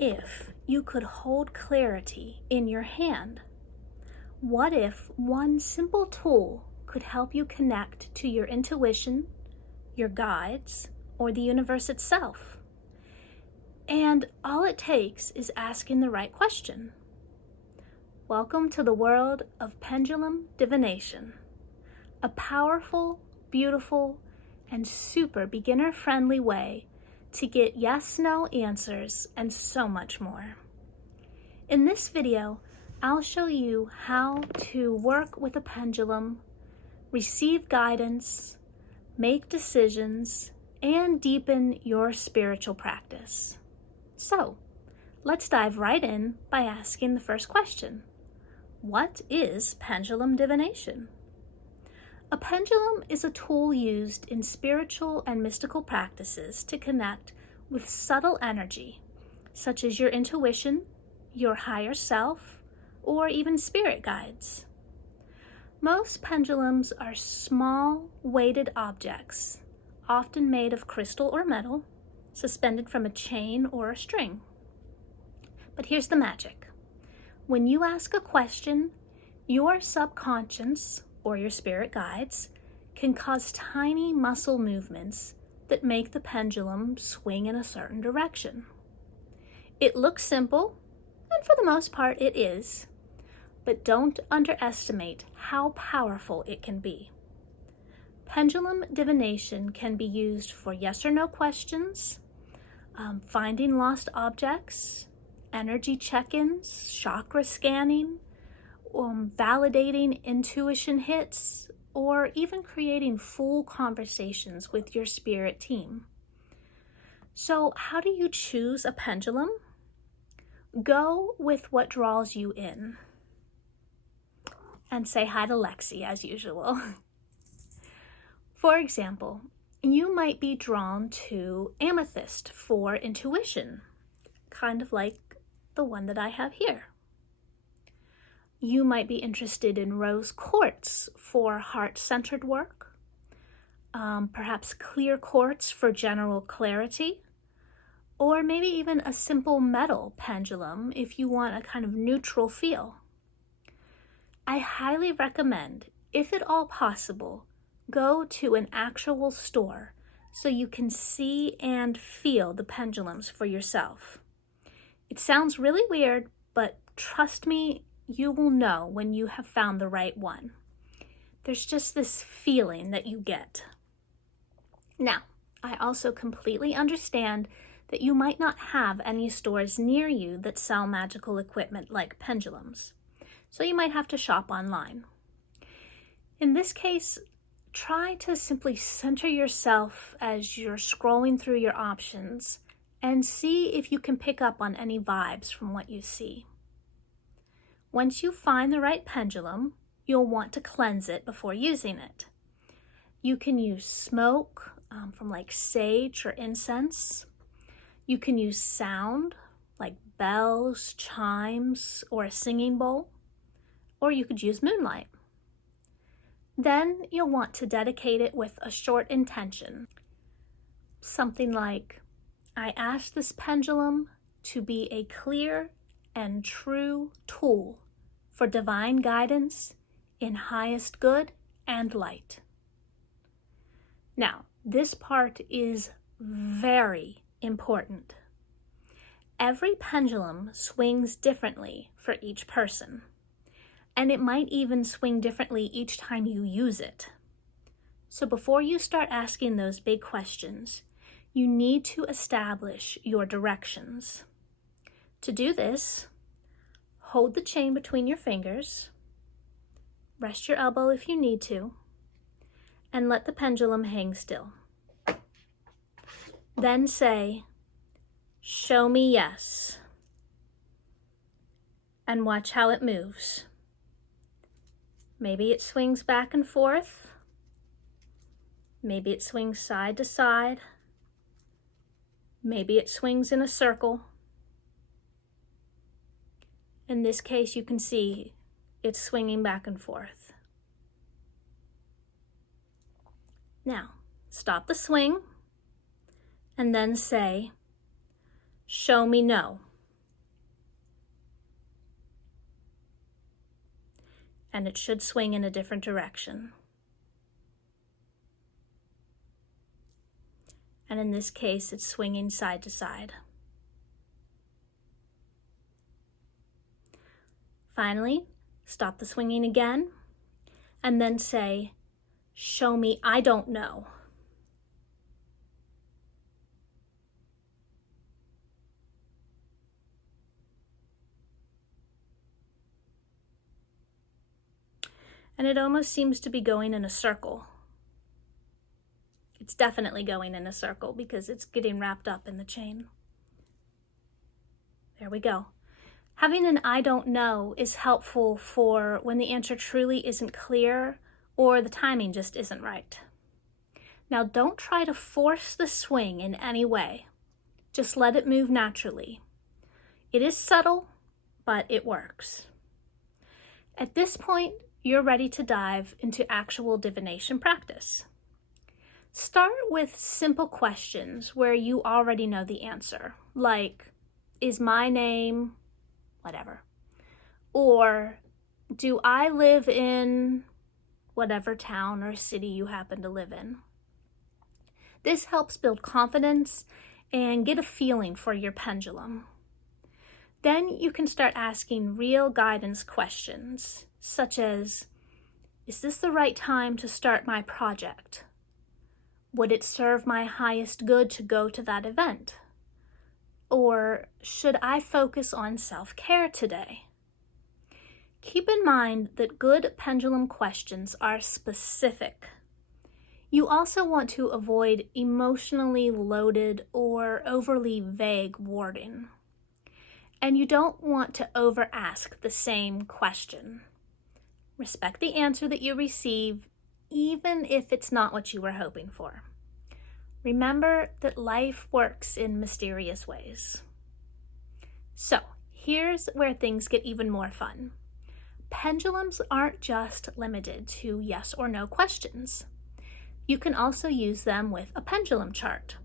if you could hold clarity in your hand? What if one simple tool could help you connect to your intuition, your guides, or the universe itself? And all it takes is asking the right question. Welcome to the world of pendulum divination, a powerful, beautiful, and super beginner-friendly way to get yes/no answers and so much more. In this video, I'll show you how to work with a pendulum, receive guidance, make decisions, and deepen your spiritual practice. So, let's dive right in by asking the first question. What is pendulum divination? A pendulum is a tool used in spiritual and mystical practices to connect with subtle energy, such as your intuition, your higher self, or even spirit guides. Most pendulums are small, weighted objects, often made of crystal or metal, suspended from a chain or a string. But here's the magic. When you ask a question, your subconscious, or your spirit guides, can cause tiny muscle movements that make the pendulum swing in a certain direction. It looks simple, and for the most part it is, but don't underestimate how powerful it can be. Pendulum divination can be used for yes or no questions, finding lost objects, energy check-ins, chakra scanning, validating intuition hits, or even creating full conversations with your spirit team. So how do you choose a pendulum? Go with what draws you in. And say hi to Lexi as usual. For example, you might be drawn to amethyst for intuition, kind of like the one that I have here. You might be interested in rose quartz for heart-centered work, perhaps clear quartz for general clarity, or maybe even a simple metal pendulum if you want a kind of neutral feel. I highly recommend, if at all possible, go to an actual store so you can see and feel the pendulums for yourself. It sounds really weird, but trust me, you will know when you have found the right one. There's just this feeling that you get. Now, I also completely understand that you might not have any stores near you that sell magical equipment like pendulums, so you might have to shop online. In this case, try to simply center yourself as you're scrolling through your options and see if you can pick up on any vibes from what you see. Once you find the right pendulum, you'll want to cleanse it before using it. You can use smoke from like sage or incense. You can use sound like bells, chimes, or a singing bowl. Or you could use moonlight. Then you'll want to dedicate it with a short intention. Something like, I ask this pendulum to be a clear and true tool for divine guidance in highest good and light. Now, this part is very important. Every pendulum swings differently for each person, and it might even swing differently each time you use it. So before you start asking those big questions, you need to establish your directions. To do this, hold the chain between your fingers, rest your elbow if you need to, and let the pendulum hang still. Then say, "Show me yes," and watch how it moves. Maybe it swings back and forth. Maybe it swings side to side. Maybe it swings in a circle. In this case, you can see it's swinging back and forth. Now, stop the swing and then say, "Show me no." and it should swing in a different direction. And in this case, it's swinging side to side. Finally, stop the swinging again, and then say, "Show me I don't know." And it almost seems to be going in a circle. It's definitely going in a circle because it's getting wrapped up in the chain. There we go. Having an "I don't know" is helpful for when the answer truly isn't clear or the timing just isn't right. Now, don't try to force the swing in any way. Just let it move naturally. It is subtle, but it works. At this point, you're ready to dive into actual divination practice. Start with simple questions where you already know the answer, like, is my name whatever? Or, do I live in whatever town or city you happen to live in? This helps build confidence and get a feeling for your pendulum. Then you can start asking real guidance questions, such as, is this the right time to start my project? Would it serve my highest good to go to that event? Or should I focus on self-care today? Keep in mind that good pendulum questions are specific. You also want to avoid emotionally loaded or overly vague wording. And you don't want to over-ask the same question. Respect the answer that you receive, even if it's not what you were hoping for. Remember that life works in mysterious ways. So, here's where things get even more fun. Pendulums aren't just limited to yes or no questions. You can also use them with a pendulum chart.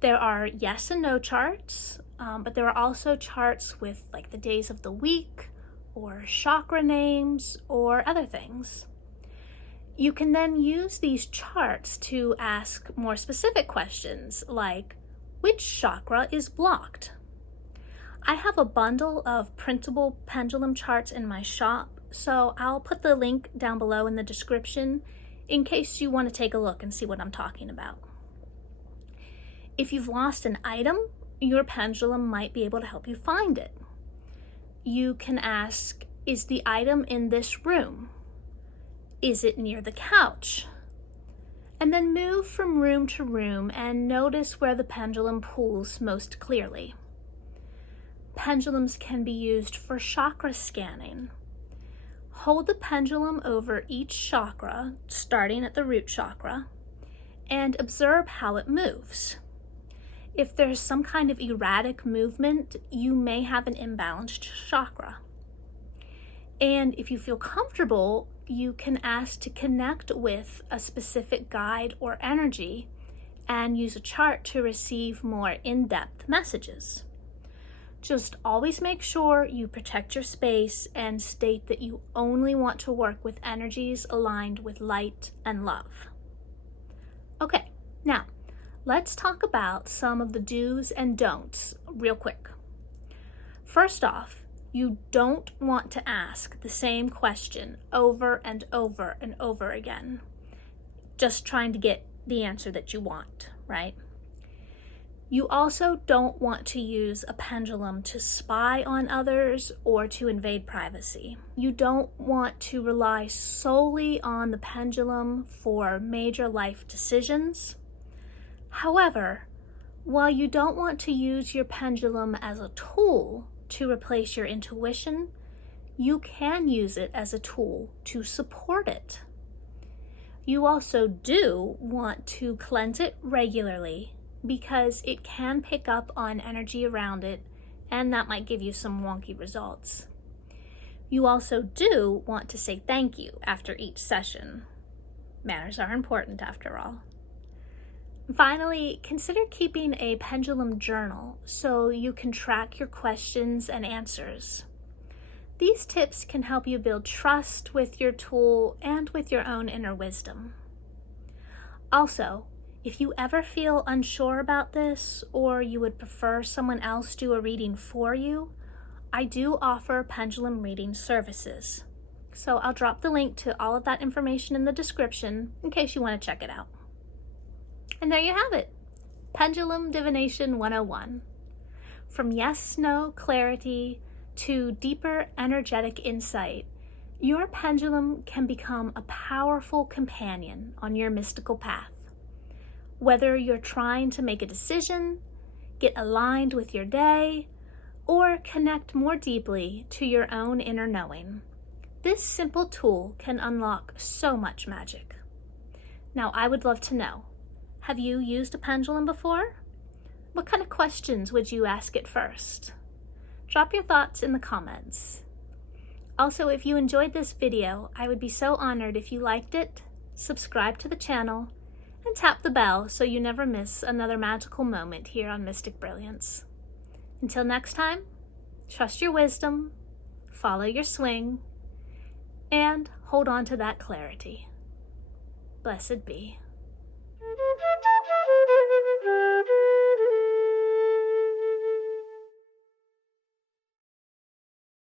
There are yes and no charts, but there are also charts with like the days of the week or chakra names or other things. You can then use these charts to ask more specific questions like, which chakra is blocked? I have a bundle of printable pendulum charts in my shop, so I'll put the link down below in the description in case you want to take a look and see what I'm talking about. If you've lost an item, your pendulum might be able to help you find it. You can ask, is the item in this room? Is it near the couch? And then move from room to room and notice where the pendulum pulls most clearly. Pendulums can be used for chakra scanning. Hold the pendulum over each chakra, starting at the root chakra, and observe how it moves. If there's some kind of erratic movement, you may have an imbalanced chakra. And if you feel comfortable, you can ask to connect with a specific guide or energy and use a chart to receive more in-depth messages. Just always make sure you protect your space and state that you only want to work with energies aligned with light and love. Okay, now let's talk about some of the do's and don'ts real quick. First off, you don't want to ask the same question over and over and over again, just trying to get the answer that you want, right? You also don't want to use a pendulum to spy on others or to invade privacy. You don't want to rely solely on the pendulum for major life decisions. However, while you don't want to use your pendulum as a tool to replace your intuition, you can use it as a tool to support it. You also do want to cleanse it regularly because it can pick up on energy around it, and that might give you some wonky results. You also do want to say thank you after each session. Manners are important after all. Finally, consider keeping a pendulum journal so you can track your questions and answers. These tips can help you build trust with your tool and with your own inner wisdom. Also, if you ever feel unsure about this or you would prefer someone else do a reading for you, I do offer pendulum reading services. So I'll drop the link to all of that information in the description in case you want to check it out. And there you have it, Pendulum Divination 101. From yes-no clarity to deeper energetic insight, your pendulum can become a powerful companion on your mystical path. Whether you're trying to make a decision, get aligned with your day, or connect more deeply to your own inner knowing, this simple tool can unlock so much magic. Now, I would love to know, have you used a pendulum before? What kind of questions would you ask it first? Drop your thoughts in the comments. Also, if you enjoyed this video, I would be so honored if you liked it, subscribe to the channel, and tap the bell so you never miss another magical moment here on Mystic Brilliance. Until next time, trust your wisdom, follow your swing, and hold on to that clarity. Blessed be.